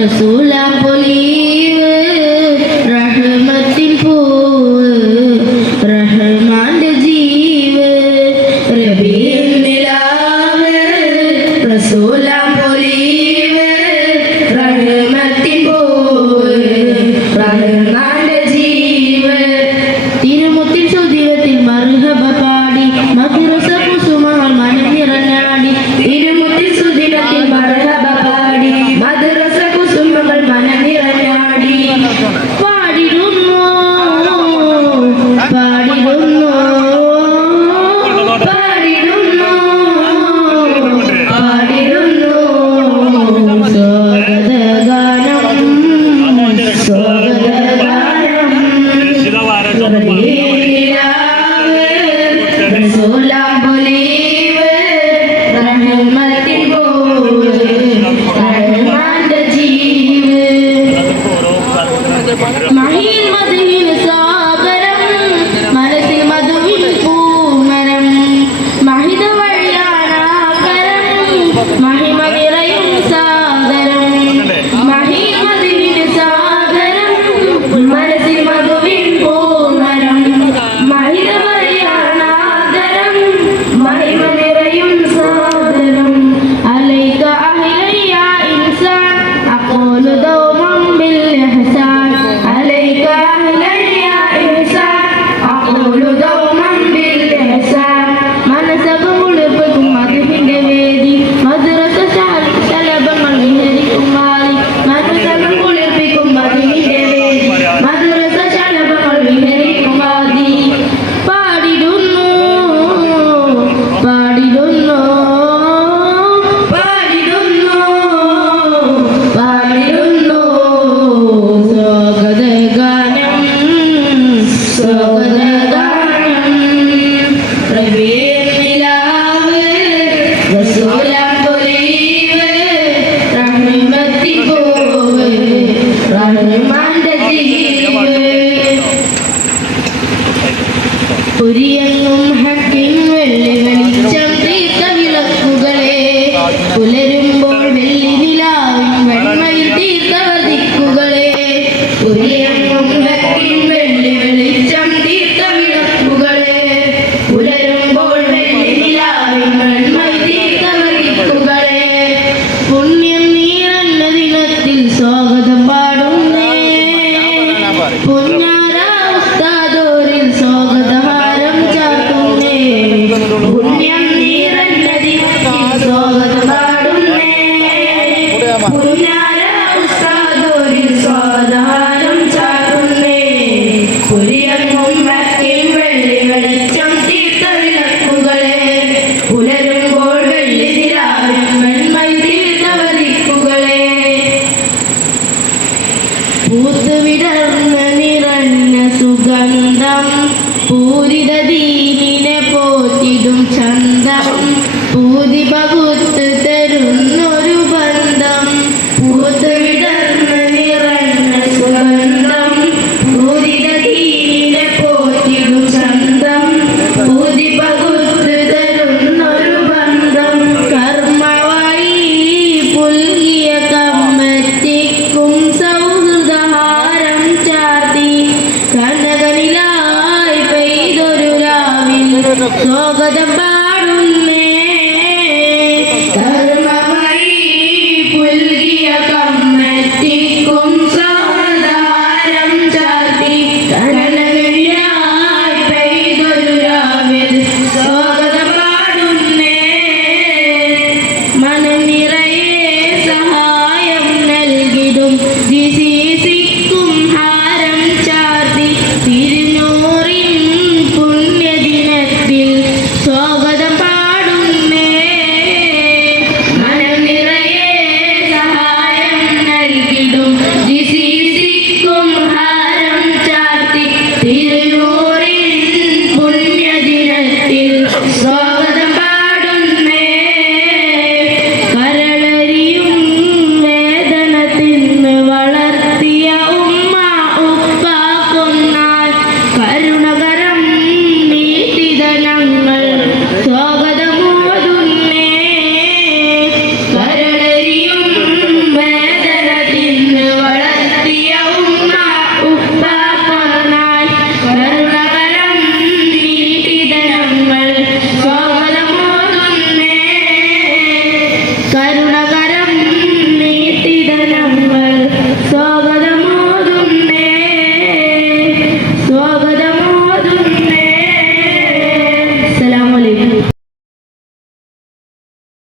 റസൂൽ കുരിയെങ്ങും ഹക്കിൻ വെള്ളി വെളിച്ചം തീർത്ത വിളക്കുകളെ പുലരുമ്പോൾ വെള്ളി നിലാവിൻ വെണ്മയിൽ തീർത്ത വധിക്കുകളെ കുരിയ চন্দন প্রদীপ বাবু Hallelujah.